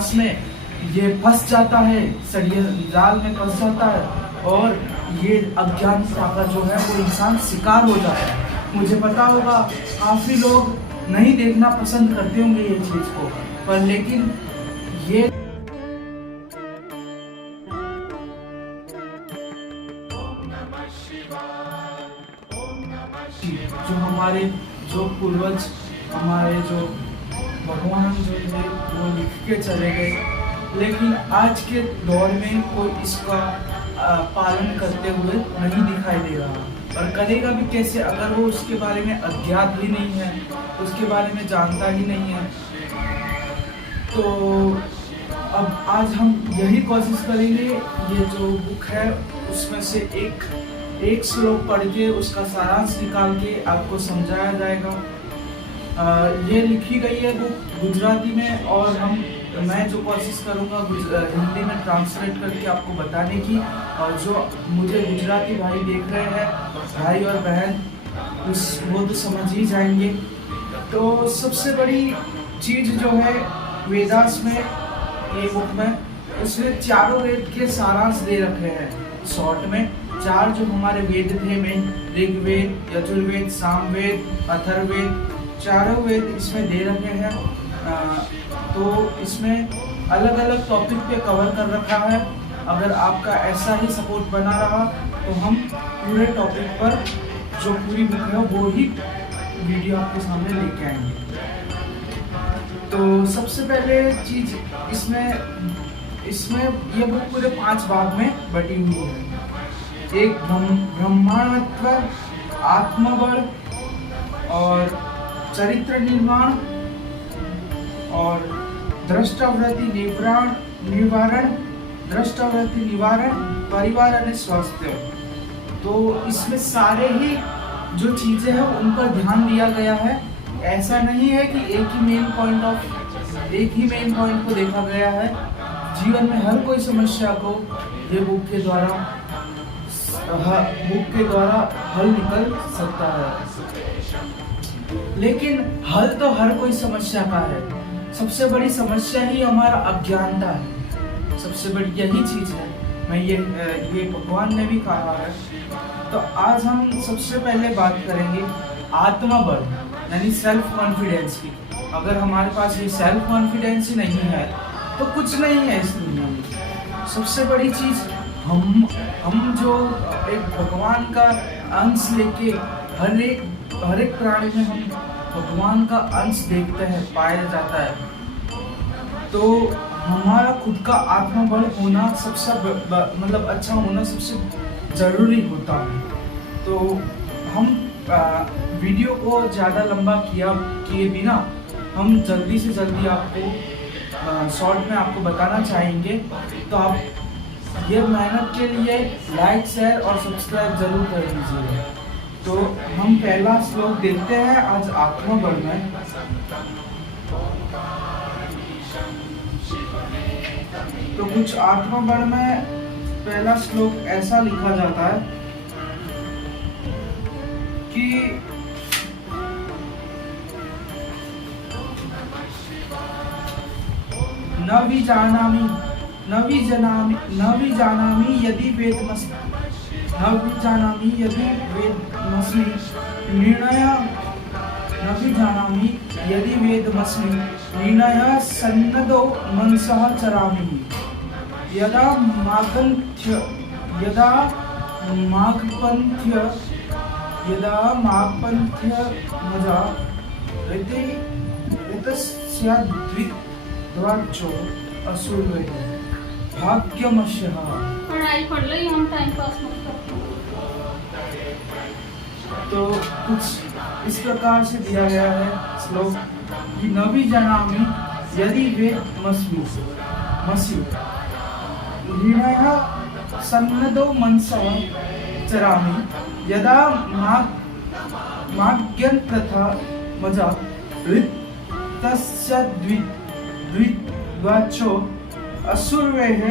विनाश में ये फंस जाता है, जाल में फंस जाता है और ये अज्ञानता का जो है वो इंसान शिकार हो जाता है। मुझे पता होगा काफ़ी लोग नहीं देखना पसंद करते होंगे ये चीज़ को, पर लेकिन ये जो हमारे जो पूर्वज, हमारे जो भगवान जो है वो लिख के चले गए, लेकिन आज के दौर में कोई इसका पालन करते हुए नहीं दिखाई दे रहा, और करेगा भी कैसे अगर वो उसके बारे में अज्ञात ही नहीं है, उसके बारे में जानता ही नहीं है। तो अब आज हम यही कोशिश करेंगे, ये जो बुक है उसमें से एक श्लोक पढ़ के उसका सारांश निकाल के आपको समझाया जाएगा। ये लिखी गई है बुक गुजराती में, और मैं जो कोशिश करूँगा हिंदी में ट्रांसलेट करके आपको बताने की, और जो मुझे गुजराती भाई देख रहे हैं, भाई और बहन, वो तो समझ ही जाएंगे। तो सबसे बड़ी चीज़ जो है वेदास में, ये बुक में, उसमें चारों वेद के सारांश दे रखे हैं शॉर्ट में। चार जो हमारे वेद थे मेन, ऋग्वेद, यजुर्वेद, सामवेद, अथर्ववेद, चारों वेद इसमें दे रखे हैं। तो इसमें अलग अलग टॉपिक पे कवर कर रखा है। अगर आपका ऐसा ही सपोर्ट बना रहा तो हम पूरे टॉपिक पर जो पूरी बुक है वो ही वीडियो आपके सामने लेके आएंगे। तो सबसे पहले चीज इसमें ये बुक पूरे 5 भाग में बटी हुई है। एक ब्रह्मांडत्व, आत्मबल और चरित्र निर्माण और दृष्टावृत्ति निवारण, परिवार और स्वास्थ्य। तो इसमें सारे ही जो चीजें हैं उन पर ध्यान दिया गया है। ऐसा नहीं है कि एक ही मेन पॉइंट को देखा गया है। जीवन में हर कोई समस्या को ये बुक के द्वारा हल निकल सकता है। लेकिन हल तो हर कोई समस्या का है, सबसे बड़ी समस्या ही हमारा अज्ञानता है। सबसे बड़ी यही चीज है, मैं ये भगवान ने भी कहा है। तो आज हम सबसे पहले बात करेंगे आत्मबल, यानी सेल्फ कॉन्फिडेंस की। अगर हमारे पास ये सेल्फ कॉन्फिडेंस ही नहीं है तो कुछ नहीं है इस दुनिया में। सबसे बड़ी चीज हम जो एक भगवान का अंश लेके हर एक प्राणी में हम भगवान का अंश देखते हैं, पाया जाता है। तो हमारा खुद का आत्मबल होना सबसे मतलब अच्छा होना सबसे जरूरी होता है। तो हम वीडियो को ज़्यादा लंबा किए बिना हम जल्दी से जल्दी आपको शॉर्ट में आपको बताना चाहेंगे। तो आप ये मेहनत के लिए लाइक, शेयर और सब्सक्राइब जरूर कर दीजिएगा। तो हम पहला श्लोक देखते हैं आज आत्मबल में। तो कुछ आत्मबल में पहला श्लोक ऐसा लिखा जाता है कि न भी जानामि यदि वेदमस्मि निर्णय सन्नदो मनसः चरामि यदा मागपन्थ्य मजा ऋतस्याद्विद्वाचो असुर्वे भाग्यमस्यः। पढ़ाई पढ़ लो, हम टाइम पास मत करो। तो कुछ इस प्रकार से दिया गया है श्लोक कि न भी जानामि यदि वेदमस्मि निर्णयः सन्नदो मनसः चरामि यदा माज्ञन्त्रथा मजा ऋतस्य द्विद्वाचो असुर्वेः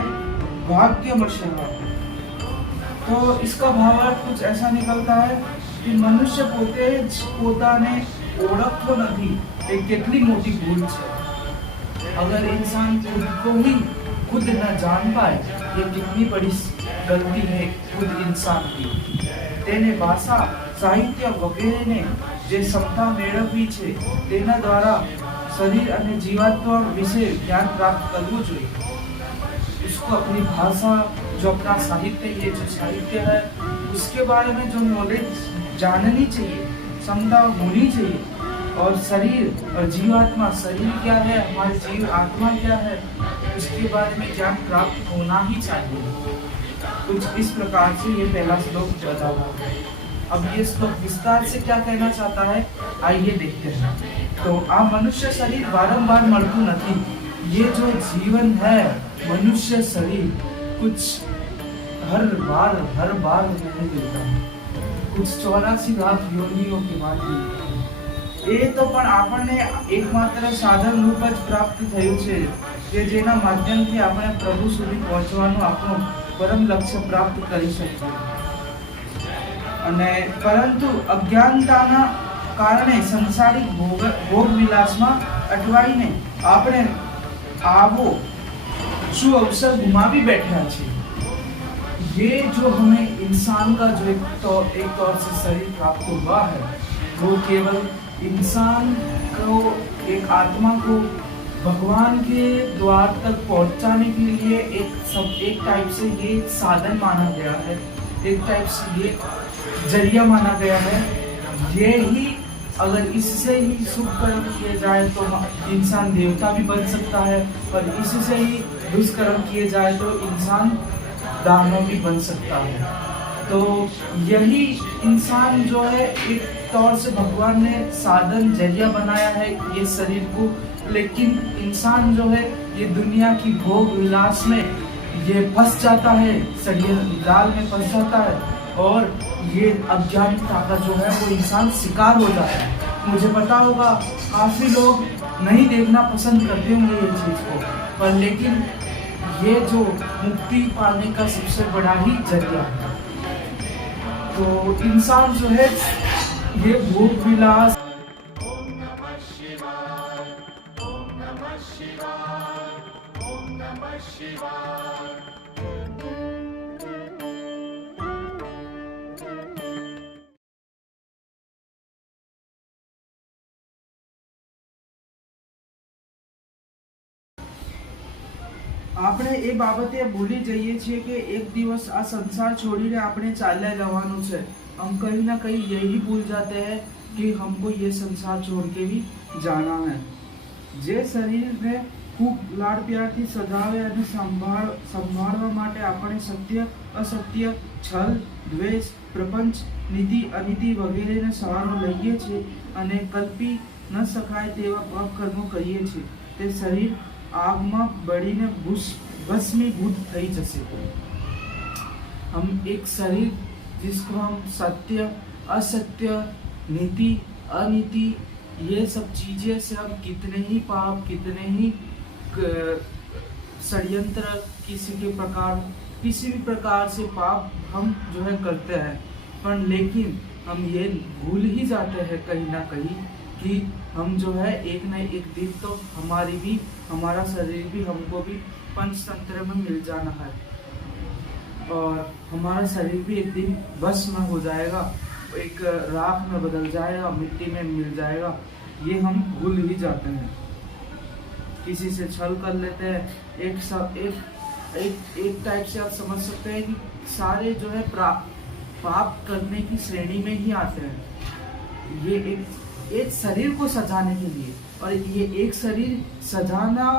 भाग्यमस्यः। तो इसका भावार्थ कुछ ऐसा निकलता है कि मनुष्य પોતાને ઓળખતો નથી, એ કેટલી મોટી ભૂલ છે। अगर इंसान खुद को ही खुद न जान पाए, ये कितनी बड़ी गलती है खुद इंसान की। તેને ભાષા સાહિત્ય વગેરેને જે ક્ષમતા મેળવવી છે તેના દ્વારા શરીર અને જીવાત્મા વિશે જ્ઞાન પ્રાપ્ત કરવું જોઈએ। उसको अपनी भाषा, जो अपना साहित्य, ये जो साहित्य है उसके बारे में जो नॉलेज जाननी चाहिए, क्षमता होनी चाहिए। और शरीर और जीवात्मा, शरीर क्या है, हमारी जीव आत्मा क्या है, उसके बारे में ज्ञान प्राप्त होना ही चाहिए। कुछ इस प्रकार से ये पहला श्लोक बता हुआ है। अब ये श्लोक विस्तार से क्या कहना चाहता है, आइए देखते हैं। तो आ मनुष्य शरीर बारंबार मरतु नहीं। ये जो जीवन है, मनुष्य शरीर कुछ हर बार नहीं मिलता है, कुछ 84 लाख योनियों के बाद मिलता है। એ તો પણ આપણને એકમાત્ર સાધન રૂપ જ પ્રાપ્ત થયું છે કે જેના માધ્યમથી આપણે પ્રભુ સુધી પહોંચવાનું આપણું પરમ લક્ષ્ય પ્રાપ્ત કરી શકીએ। અને પરંતુ અજ્ઞાનતાના કારણે સંસારિક ભોગ વિલાસમાં અટવાઈને આપણે આવો શું અવસર ગુમાવી બેઠા છીએ। ये जो हमें इंसान का जो एक तौर से शरीर प्राप्त हुआ है, वो केवल इंसान को, एक आत्मा को भगवान के द्वार तक पहुंचाने के लिए एक टाइप से ये साधन माना गया है, एक टाइप से ये जरिया माना गया है। ये ही अगर इससे ही शुभ कर्म किए जाए तो इंसान देवता भी बन सकता है, और इससे ही दुष्कर्म किए जाए तो इंसान दानव भी बन सकता है। तो यही इंसान जो है एक तौर से भगवान ने साधन जरिया बनाया है ये शरीर को। लेकिन इंसान जो है ये दुनिया की भोग विलास में ये फंस जाता है, जाल में फंस जाता है, और ये अज्ञानता का जो है वो इंसान शिकार हो जाता है। मुझे पता होगा काफ़ी लोग नहीं देखना पसंद करते होंगे ये चीज़ को, पर लेकिन ये जो मुक्ति पाने का सबसे बड़ा ही जरिया है। तो इंसान जो है ये भोग विलास આપણે એ બાબતે ભૂલી જઈએ છીએ કે એક દિવસ આ સંસાર છોડીને આપણે ચાલ્યા જવાનું છે। हम कहीं ना कहीं यही भूल जाते हैं कि हमको ये संसार छोड़ के भी जाना है। જે શરીરને ખૂબ લાડ પ્યારથી સજાવે અને સંભાળવા માટે આપણે સત્ય, અસત્ય, છલ, દ્વેષ, પ્રપંચ, નીતિ, અનીતિ વગેરેને સહારો લઈએ છીએ અને કલ્પી ન શકાય તેવા પાપ કર્મો કરીએ છીએ, તે શરીર આગમાં બળીને ભસ્મીભૂત થઈ જશે। हम एक शरीर जिसको हम सत्य, असत्य, नीति, अनीति, ये सब चीज़ें से हम कितने ही पाप, कितने ही षड्यंत्र, किसी भी प्रकार से पाप हम जो है करते हैं, पर लेकिन हम ये भूल ही जाते हैं कहीं ना कहीं कि हम जो है एक न एक दिन तो हमारा शरीर भी, हमको भी पंचतंत्र में मिल जाना है, और हमारा शरीर भी एक दिन भस्म हो जाएगा, एक राख में बदल जाएगा, मिट्टी में मिल जाएगा। ये हम भूल ही जाते हैं। किसी से छल कर लेते हैं, एक टाइप से आप समझ सकते हैं कि सारे जो है पाप करने की श्रेणी में ही आते हैं। ये एक शरीर को सजाने के लिए, और ये एक शरीर सजाना,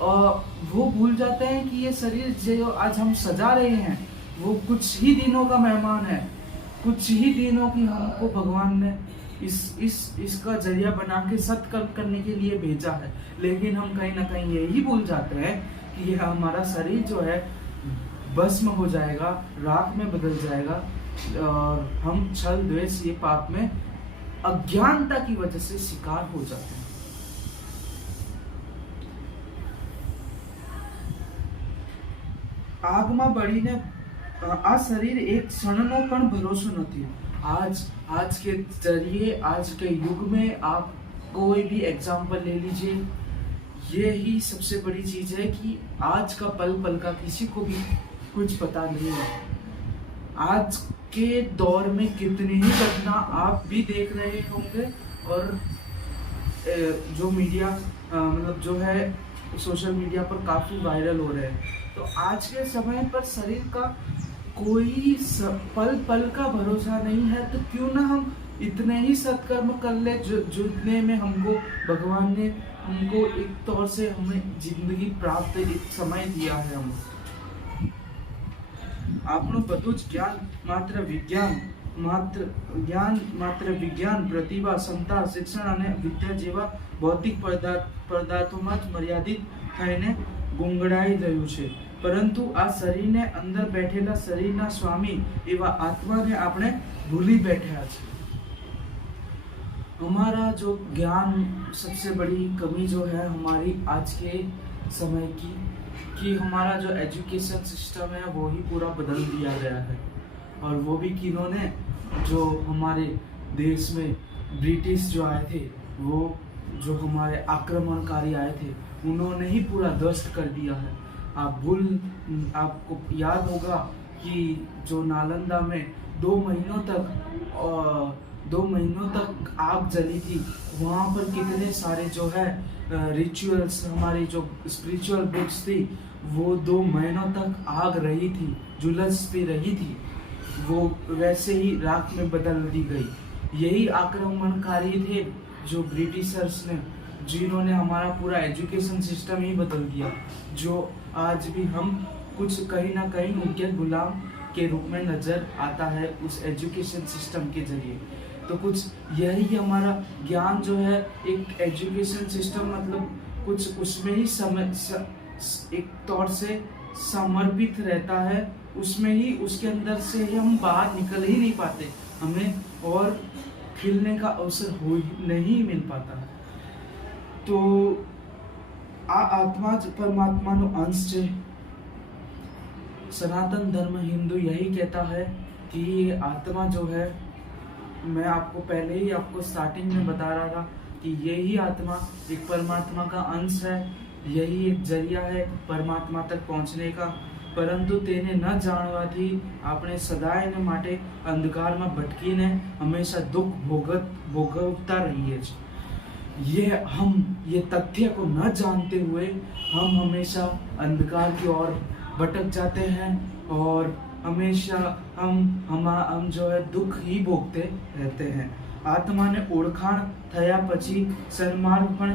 और वो भूल जाते हैं कि ये शरीर जो आज हम सजा रहे हैं वो कुछ ही दिनों का मेहमान है, कुछ ही दिनों की हमको भगवान ने इसका जरिया बना के सत्कर्म करने के लिए भेजा है। लेकिन हम कहीं ना कहीं यही भूल जाते हैं कि ये हमारा शरीर जो है भस्म हो जाएगा, राख में बदल जाएगा, और हम छल, द्वेष, ये पाप में अज्ञानता की वजह से शिकार हो जाते हैं। આગમાં બળીને આ શરીર એક ક્ષણનો પણ ભરોસો નથી। आज के जरिए, आज के युग में आप कोई भी एग्जाम्पल ले लीजिए, ये ही सबसे बड़ी चीज है कि आज का पल पल का किसी को भी कुछ पता नहीं है। आज के दौर में कितनी ही घटना आप भी देख रहे होंगे और जो मीडिया मतलब जो है सोशल मीडिया पर काफी वायरल हो रहे हैं। तो आज के समय पर शरीर का कोई पल पल का भरोसा नहीं है, तो क्यों ना हम इतने ही सत्कर्म कर ले जितने में हमको भगवान ने हमको एक तौर से हमें जिंदगी प्राप्त एक समय दिया है। हम આપણું બધું જ જ્ઞાન માત્ર વિજ્ઞાન પ્રતિભા ક્ષમતા શિક્ષણ અને વિદ્યા જેવા ભૌતિક પદાર્થોમાં જ મર્યાદિત થઈને ગુંગળાઈ રહ્યું છે, પરંતુ આ શરીરને અંદર બેઠેલા શરીરના સ્વામી એવા આત્માને આપણે ભૂલી बैठा છે। हमारा जो ज्ञान सबसे बड़ी कमी जो है हमारी आज के समय की कि हमारा जो एजुकेशन सिस्टम है वो ही पूरा बदल दिया गया है। और वो भी किन्होंने, जो हमारे देश में ब्रिटिश जो आए थे, वो जो हमारे आक्रमणकारी आए थे, उन्होंने ही पूरा ध्वस्त कर दिया है। आपको याद होगा कि जो नालंदा में 2 महीनों तक आग जली थी, वहाँ पर कितने सारे जो है रिचुअल्स, हमारी जो स्पिरिचुअल बुक्स थी वो 2 महीनों तक आग रही थी, झुलसती रही थी, वो वैसे ही राख में बदल दी गई। यही आक्रमणकारी थे जो ब्रिटिशर्स ने, जिन्होंने हमारा पूरा एजुकेशन सिस्टम ही बदल दिया, जो आज भी हम कुछ कहीं ना कहीं उनके गुलाम के रूप में नजर आता है उस एजुकेशन सिस्टम के जरिए। तो कुछ यही हमारा ज्ञान जो है एक एजुकेशन सिस्टम मतलब कुछ उसमें ही एक तौर से समर्पित रहता है, उसमें ही उसके अंदर से ही हम बाहर निकल ही नहीं पाते, हमें और खिलने का अवसर हो ही नहीं मिल पाता। तो आ आत्मा ज परमात्मा नो अंश है। सनातन धर्म हिंदू यही कहता है कि ये आत्मा जो है, मैं आपको पहले ही आपको स्टार्टिंग में बता रहा था कि यही आत्मा एक परमात्मा का अंश है, यही एक जरिया है परमात्मा तक पहुंचने का। परंतु तेने न जाणवाथी આપણે સદાયને માટે અંધકારમાં ભટકીને હંમેશા દુઃખ ભોગવતા રહીએ છીએ। ये तथ्य को न जानते हुए हम हमेशा अंधकार की ओर भटक जाते हैं और हमेशा हम जो है दुख ही भोगते रहते हैं। आत्माने ओळखाण थया पछी सन्मार्ग पण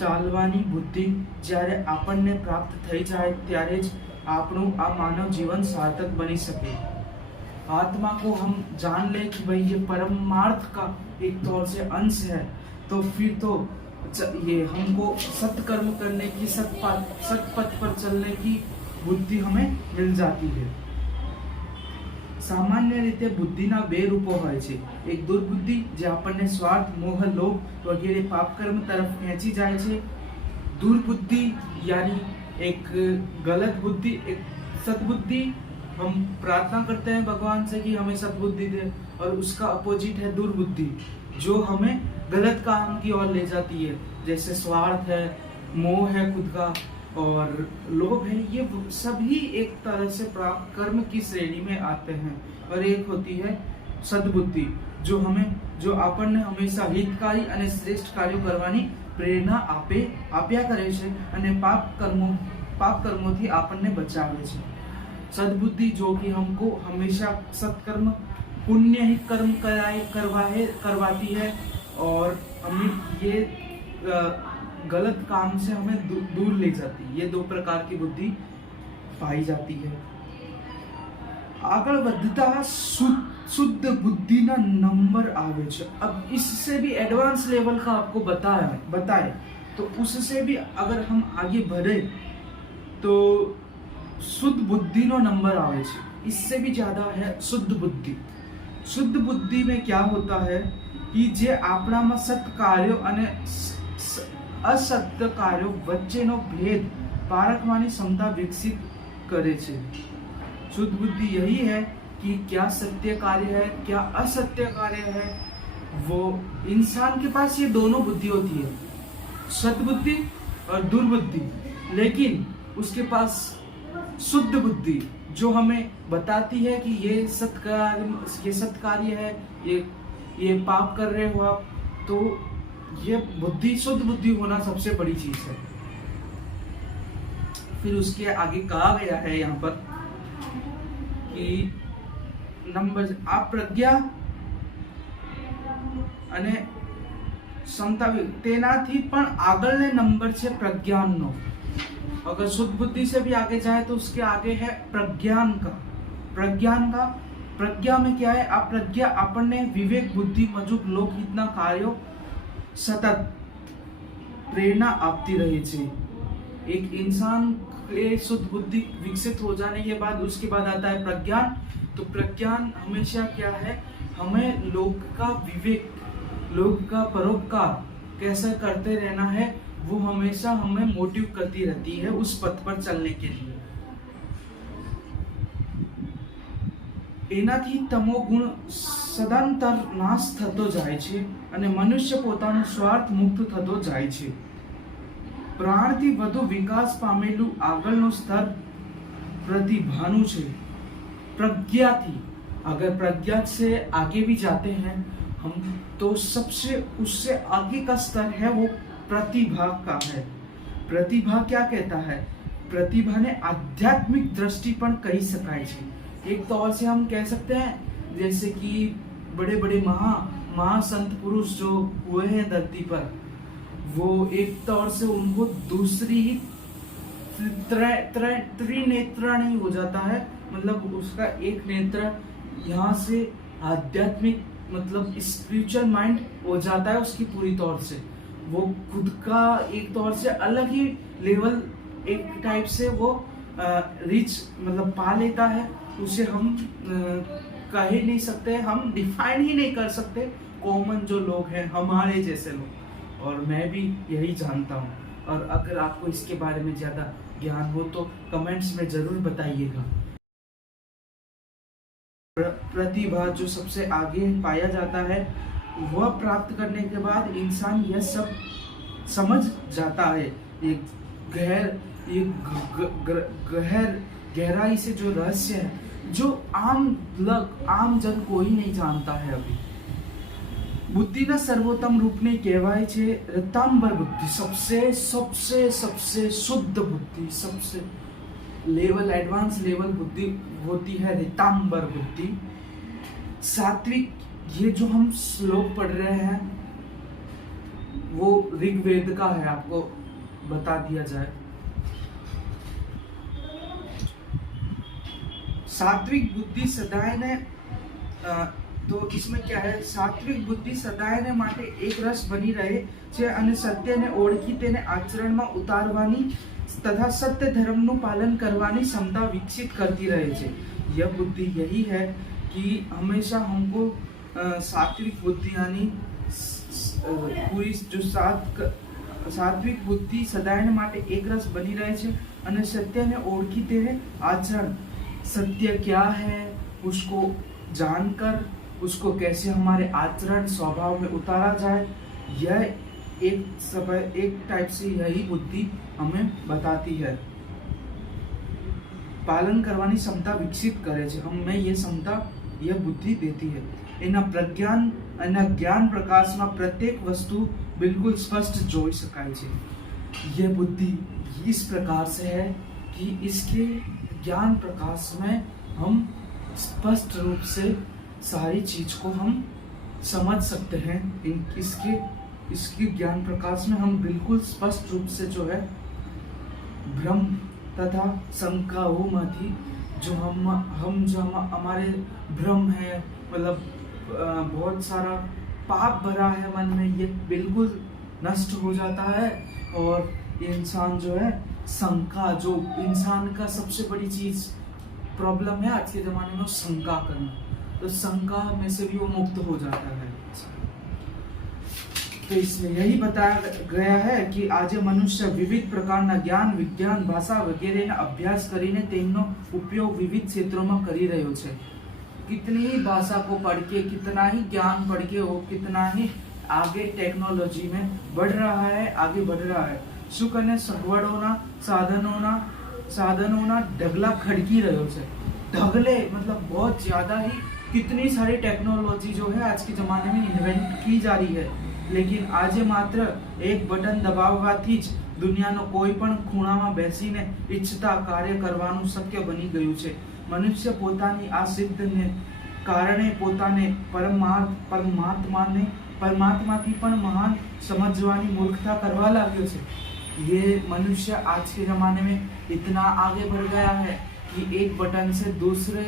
चालवानी बुद्धि જ્યારે આપણને પ્રાપ્ત થઈ જાય ત્યારે જ આપણું આ માનવ जीवन सार्थक बनी सके। आत्मा को हम जान ले कि भाई ये परमार्थ का एक तौर से अंश है, तो फिर तो ये हमको सत्कर्म करने की सत्पथ पर चलने की बुद्धि हमें मिल जाती है। सामान्य रीते बुद्धिना 2 रूपो होय छे, एक दुर्बुद्धि जे આપણને स्वार्थ मोह लोभ वगैरह पाप कर्म तरफ खेंची जाए छे। दुर्बुद्धि यानी एक गलत बुद्धि, एक सद्बुद्धि। हम प्रार्थना करते हैं भगवान से कि हमें सद्बुद्धि दे, और उसका अपोजिट है दुर्बुद्धि जो हमें गलत काम की ओर ले जाती है, जैसे स्वार्थ है, मोह है खुद का और लोभ है। ये सभी एक तरह से प्राप्त कर्म की श्रेणी में आते हैं। और एक होती है सद्बुद्धि जो આપણને હંમેશા હિતકારી અને શ્રેષ્ઠ કાર્યો કરવાની પ્રેરણા આપ્યા કરે છે અને પાપ કર્મોથી આપણને બચાવે છે। सद्बुद्धि जो कि हमको हमेशा सत्कर्म पुण्य ही कर्म करवाती है और हमें ये गलत काम से हमें दूर ले जाती है। ये 2 प्रकार की बुद्धि पाई जाती है। आगे बढ़ता शुद्ध बुद्धि ना नंबर आवे छे। अब इससे भी एडवांस लेवल का आपको बताए तो उससे भी अगर हम आगे बढ़े तो शुद्ध बुद्धि नो नंबर आवे छे। इससे भी ज्यादा है शुद्ध बुद्धि। शुद्ध बुद्धि में क्या होता है कि जे आपणा में सत्य कार्यों अने असत्य कार्यों वच्चेनो भेद पारखवानी क्षमता विकसित करे छे। शुद्ध बुद्धि यही है कि क्या सत्य कार्य है, क्या असत्य कार्य है। वो इंसान के पास ये दोनों बुद्धि होती है, सद्बुद्धि और दुर्बुद्धि, लेकिन उसके पास शुद्ध बुद्धि जो हमें बताती है कि ये सत्कार्य है, ये पाप कर रहे हो आप, तो ये बुद्धि, शुद्ध बुद्धि होना सबसे बड़ी चीज है। फिर उसके आगे कहा गया है यहाँ पर कि नंबर आप प्रज्ञा અને क्षमता तेनाथी पण आगळने नंबर छे प्रज्ञाननो। अगर शुद्ध बुद्धि से भी आगे जाए तो उसके आगे है प्रज्ञान का। प्रज्ञा में क्या है? आप प्रज्ञा आपने विवेक बुद्धि मजूक लोकहितना कार्यों सतत प्रेरणा आपती रहे छे। एक इंसान के शुद्ध बुद्धि विकसित हो जाने के बाद उसके बाद आता है प्रज्ञान। तो प्रज्ञान हमेशा क्या है? हमें लोक का विवेक, लोक का परोपकार कैसा करते रहना है, वो हमेशा हमें मोटिव करती रहती है उस पथ पर चलने के लिए। एनाथी तमो गुण सदंतर नाश थतो जाय छे અને મનુષ્ય પોતાનો સ્વાર્થ મુક્ત થતો જાય છે। પ્રાણથી વધુ વિકાસ પામેલું આગળનું સ્તર પ્રતિભાનું છે। प्रज्ञा थी, अगर प्रज्ञा से आगे भी जाते हैं हम, तो सबसे उससे आगे का स्तर है वो प्रतिभा का है। प्रतिभा क्या कहता है? प्रतिभा ने आध्यात्मिक दृष्टि पर कही सकाय छे। एक तौर से हम कह सकते हैं जैसे कि बड़े बड़े महासंत पुरुष जो हुए हैं धरती पर, वो एक तौर से उनको दूसरी ही त्रिनेत्र नहीं हो जाता है, मतलब उसका एक नेत्र यहाँ से आध्यात्मिक मतलब स्पिरिचुअल माइंड हो जाता है उसकी पूरी तौर से। वो खुद का एक तौर से अलग ही लेवल एक टाइप से वो रिच मतलब पा लेता है। उसे हम कह ही नहीं सकते, हम डिफाइन ही नहीं कर सकते। कॉमन जो लोग हैं हमारे जैसे लोग, और मैं भी यही जानता हूँ। और अगर आपको इसके बारे में ज़्यादा ज्ञान हो तो कमेंट्स में ज़रूर बताइएगा। प्रतिभा जो सबसे आगे पाया जाता है, वह प्राप्त करने के बाद इंसान यह सब समझ जाता है। गहराई से जो रहस्य है, जो आम जन कोई नहीं जानता है अभी। बुद्धिना सर्वोत्तम रूप ने कहवाय छे रतांबर बुद्धि, सबसे सबसे सबसे शुद्ध बुद्धि, सबसे लेवल एडवांस लेवल बुद्धि होती है रितांबर बुद्धि। सात्विक, ये जो हम श्लोक पढ़ रहे हैं वो ऋग्वेद का है, आपको बता दिया जाए। सात्विक बुद्धि सदाय ने तो इसमें क्या है? सात्विक बुद्धि सदाय ने माटे एक रस बनी रहे छे અને સત્યને ઓળખી તેને આચરણમાં ઉતારવાની तथा सत्य धर्मનું પાલન કરવાની क्षमता विकसित करती रहे छे। यह बुद्धि यही है कि हमेशा हमको सात्विक बुद्धि यानी पूरी जो सात्विक बुद्धि सदाय માટે एक रस बनी रहे छे અને સત્યને ઓળખી તેને આચરણ, सत्य क्या है उसको जानकर उसको कैसे हमारे आचरण स्वभाव में उतारा जाए, यह एक टाइप से यही बुद्धि हमें बताती है। पालन करवानी क्षमता विकसित करे छे, हमें ये क्षमता यह बुद्धि देती है। एना प्रज्ञान અને ज्ञान प्रकाश में प्रत्येक वस्तु बिल्कुल स्पष्ट जोई शकाय छे। यह बुद्धि इस प्रकार से है कि इसके ज्ञान प्रकाश में हम स्पष्ट रूप से सारी चीज को हम समझ सकते हैं। इसके ज्ञान प्रकाश में हम बिल्कुल स्पष्ट रूप से जो है भ्रम तथा शंकाओं में जो हमारे भ्रम है, मतलब बहुत सारा पाप भरा है मन में, ये बिल्कुल नष्ट हो जाता है। और इंसान जो है शंका, जो इंसान का सबसे बड़ी चीज प्रॉब्लम है आज के ज़माने में, शंका करना, तो शंका में से भी वो मुक्त हो जाता है। तो इसमें यही बताया गया है कि आज मनुष्य विविध प्रकारना ज्ञान, विज्ञान, भाषा वगैरह अभ्यास કરીને તેનો ઉપયોગ વિવિધ ક્ષેત્રોમાં કરી રહ્યો છે। कितनी ही भाषा को पढ़ के, कितना ही ज्ञान पढ़ के वो कितना ही आगे टेक्नोलॉजी में बढ़ रहा है, आगे बढ़ रहा है। શું કને સગવડોના સાધનોના ढगला खड़की રહ્યો છે। ढगले मतलब बहुत ज़्यादा ही कितनी सारी टेक्नोलॉजी जो है आज के ज़माने में इन्वेंट की जा रही है, लेकिन આજે માત્ર એક બટન દબાવવાથી જ દુનિયાનો કોઈ પણ ખૂણામાં બેસીને ઈચ્છતા કાર્ય કરવાનું શક્ય બની ગયું છે। મનુષ્ય પોતાની આ સિદ્ધને કારણે પોતાને પરમાત્માથી પણ મહાન સમજવાની મૂર્ખતા કરવા લાગ્યો છે। ये मनुष्य आज के ज़माने में इतना आगे बढ़ गया है कि एक बटन से दूसरे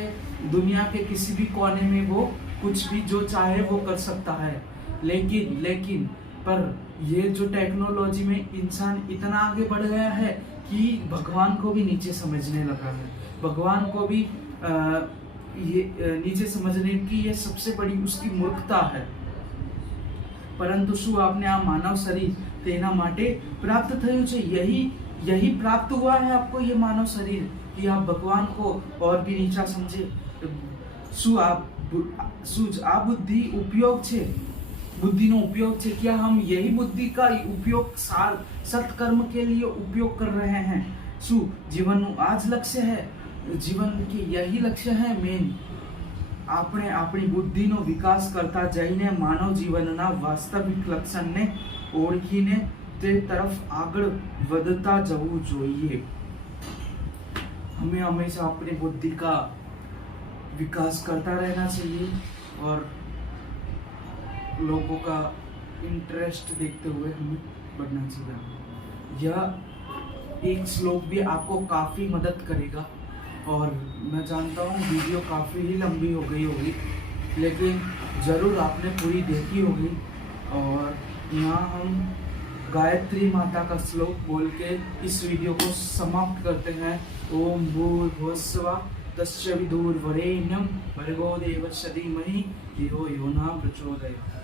दुनिया के किसी भी कोने में वो कुछ भी जो चाहे वो कर सकता है। लेकिन पर ये जो टेक्नोलॉजी में इंसान इतना आगे बढ़ गया है कि भगवान को भी नीचे समझने लगा है। भगवान को भी ये नीचे समझने की ये सबसे बड़ी उसकी मूर्खता है। परंतु શું आपने આ માનવ શરીર તેના માટે प्राप्त થયું છે। यही प्राप्त हुआ है आपको ये मानव शरीर कि आप भगवान को और भी नीचा समझे। શું આ बुद्धि उपयोग છે, बुद्धि નો उपयोग છે। क्या हम यही बुद्धि का उपयोग सत्कर्म के लिए उपयोग कर रहे हैं। શું જીવનનું આ જ લક્ષ્ય है, जीवन के यही लक्ष्य है मेन। આપણે આપણી બુદ્ધિનો વિકાસ કરતા જઈને માનવ જીવનના વાસ્તવિક લક્ષણને ઓળખીને તે તરફ આગળ વધતા જવું જોઈએ। हमें हमेशा अपनी बुद्धि का विकास करता रहना चाहिए और लोगों का इंटरेस्ट देखते हुए हमें बढ़ना चाहिए। यह एक श्लोक भी आपको काफ़ी मदद करेगा और मैं जानता हूँ वीडियो काफ़ी ही लंबी हो गई होगी, लेकिन ज़रूर आपने पूरी देखी होगी। और यहाँ हम गायत्री माता का श्लोक बोल के इस वीडियो को समाप्त करते हैं। ओम भूर्भुवस्सुवः तस्य विदुर्वरेण्यं भर्गो देवस्य धीमहि धियो यो न प्रचोदयात्।